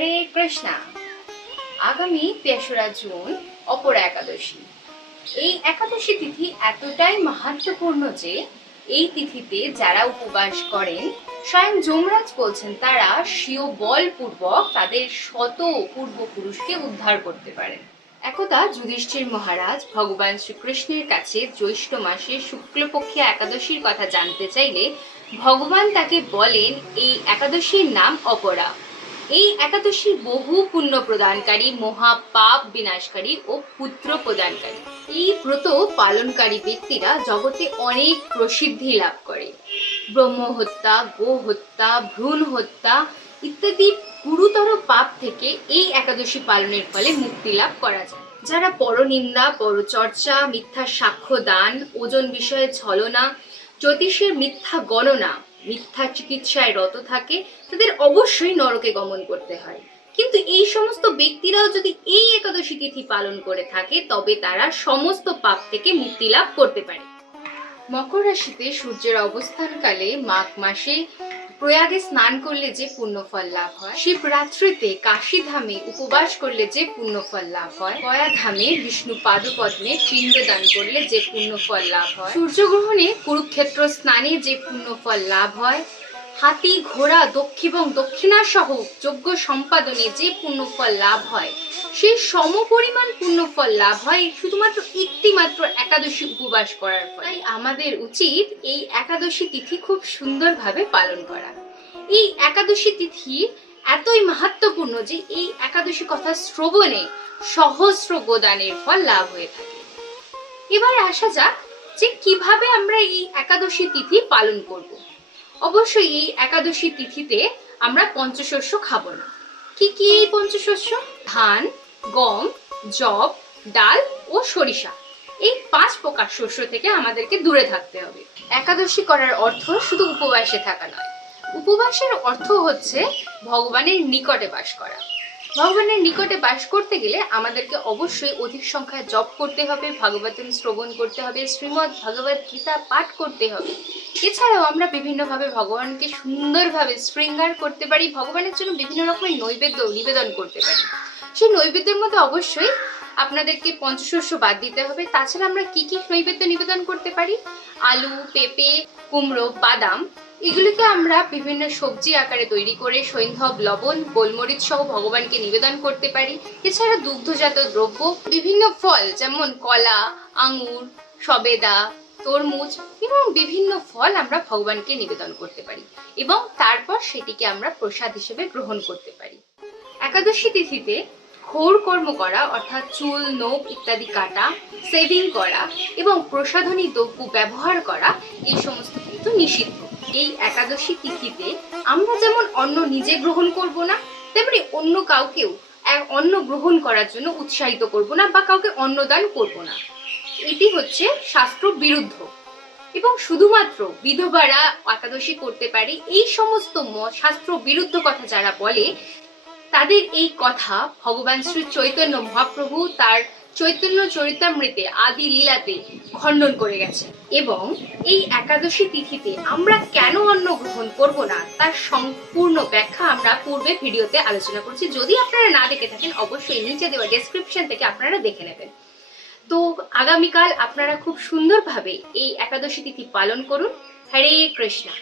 হরে কৃষ্ণা। আগামী তেসরা জুন, অপরা একাদশী। এই একাদশী তিথি এতটাই মাহাত্মপূর্ণ যে, এই তিথিতে যারা উপবাস করেন, স্বয়ং যমরাজ বলছেন তারা স্বীয় বলপূর্বক তাদের শত পূর্বপুরুষকে উদ্ধার করতে পারেন। একদা যুধিষ্ঠির মহারাজ ভগবান শ্রীকৃষ্ণের কাছে জ্যৈষ্ঠ মাসে শুক্লপক্ষে একাদশীর কথা জানতে চাইলে ভগবান তাকে বলেন, এই একাদশীর নাম অপরা। এই একাদশী বহু পুণ্য প্রদানকারী মহা পাপ বিনাশকারী ও পুত্র প্রদানকারী। এই ব্রত পালনকারী ব্যক্তিরা জগতে অনেক প্রসিদ্ধি লাভ করে। ব্রহ্ম হত্যা গো হত্যা, ভ্রূণ হত্যা ইত্যাদি গুরুতর পাপ থেকে এই একাদশী পালনের ফলে মুক্তি লাভ করা যায়। যারা পরনিন্দা, পরচর্চা, মিথ্যা সাক্ষ্য দান, ওজন বিষয়ে ছলনা, জ্যোতিষের মিথ্যা গণনা মিথ্যা চিকিৎসায় রত থাকে, তাদের অবশ্যই নরকে গমন করতে হয়। কিন্তু এই সমস্ত ব্যক্তিরাও যদি এই একাদশী তিথি পালন করে থাকে, তবে তারা সমস্ত পাপ থেকে মুক্তি লাভ করতে পারে। মকর রাশিতে সূর্যের অবস্থানকালে মাঘ মাসে প্রয়াগে স্নান করলে যে পুণ্যফল লাভ হয়, শিবরাত্রিতে কাশীধামে উপবাস করলে যে পুণ্যফল লাভ হয় প্রয়া ধামে বিষ্ণু পাদপদ্মে পিণ্ডদান করলে যে পুণ্যফল লাভ হয়, সূর্যগ্রহণে কুরুক্ষেত্র স্নানে যে পুণ্যফল লাভ হয় হাতি, ঘোড়া দক্ষিণ এবং দক্ষিণা সহ যজ্ঞ সম্পাদনে যে পুণ্যফল লাভ হয় সেই সমপরিমাণ পুণ্যফল লাভ হয় শুধুমাত্র একটি মাত্র একাদশী উপবাস করার ফলে। তাই আমাদের উচিত এই একাদশী তিথি খুব সুন্দরভাবে পালন করা। এই একাদশী তিথি এতই মাহাত্মপূর্ণ যে এই একাদশী কথা শ্রবণে সহস্র গোদানের ফল লাভ হয়ে থাকে। এবার আসা যাক যে কীভাবে আমরা এই একাদশী তিথি পালন করব। অবশ্যই এই একাদশী তিথিতে আমরা পঞ্চশস্য খাব না। কি কি এই পঞ্চশস্য? ধান, গম জব ডাল ও সরিষা। এই পাঁচ প্রকার শস্য থেকে আমাদেরকে দূরে থাকতে হবে। একাদশী করার অর্থ শুধু উপবাসে থাকা নয়। উপবাসের অর্থ হচ্ছে ভগবানের নিকটে বাস করা। ভগবানের নিকটে বাস করতে গেলে আমাদেরকে অবশ্যই অধিক সংখ্যায় জপ করতে হবে ভাগবতম শ্রবণ করতে হবে, শ্রীমদ্ ভগবত গীতা পাঠ করতে হবে। এছাড়াও আমরা বিভিন্নভাবে ভগবানকে সুন্দরভাবে শৃঙ্গার করতে পারি, ভগবানের জন্য বিভিন্ন রকমের নৈবেদ্য নিবেদন করতে পারি। সেই নৈবেদ্যের মধ্যে অবশ্যই আপনাদেরকে পঞ্চশস্য বাদ দিতে হবে। তাছাড়া আমরা কি কি নৈবেদ্য নিবেদন করতে পারি? আলু, পেঁপে, কুমড়ো, বাদাম এগুলিকে আমরা বিভিন্ন সবজি আকারে তৈরি করে সৈন্ধব লবণ, গোলমরিচ সহ ভগবানকে নিবেদন করতে পারি। এছাড়া দুগ্ধজাত দ্রব্য, বিভিন্ন ফল যেমন কলা, আঙুর, সবেদা, তরমুজ এবং বিভিন্ন ফল আমরা ভগবানকে নিবেদন করতে পারি এবং তারপর সেটিকে আমরা প্রসাদ হিসেবে গ্রহণ করতে পারি। একাদশী তিথিতে ঘোর কর্ম করা, অর্থাৎ চুল, নখ ইত্যাদি কাটা সেভিং করা এবং প্রসাধনী দ্রব্য ব্যবহার করা, এই সমস্ত কিন্তু নিষিদ্ধ। এই একাদশী তিথিতে আমরা যেমন অন্ন নিজে গ্রহণ করব না, তেমনি অন্য কাউকেও অন্ন গ্রহণ করার জন্য উৎসাহিত করব না বা কাউকে অন্নদান করব না। এটি হচ্ছে শাস্ত্র বিরুদ্ধ। এবং শুধুমাত্র বিধবারা একাদশী করতে পারে, এই সমস্ত শাস্ত্র বিরুদ্ধ কথা যারা বলে, তাদের এই কথা ভগবান শ্রী চৈতন্য মহাপ্রভু তার চৈতন্য চরিতামৃতে আদি লীলাতে খণ্ডন করে গেছে। এবং এই একাদশী তিথিতে আমরা কেন অন্ন গ্রহণ করব না, তার সম্পূর্ণ ব্যাখ্যা আমরা পূর্বে ভিডিওতে আলোচনা করছি। যদি আপনারা না দেখে থাকেন, অবশ্যই নিচে দেওয়া ডেসক্রিপশন থেকে আপনারা দেখে নেবেন। তো আগামীকাল আপনারা খুব সুন্দরভাবে এই একাদশী তিথি পালন করুন। হরে কৃষ্ণা।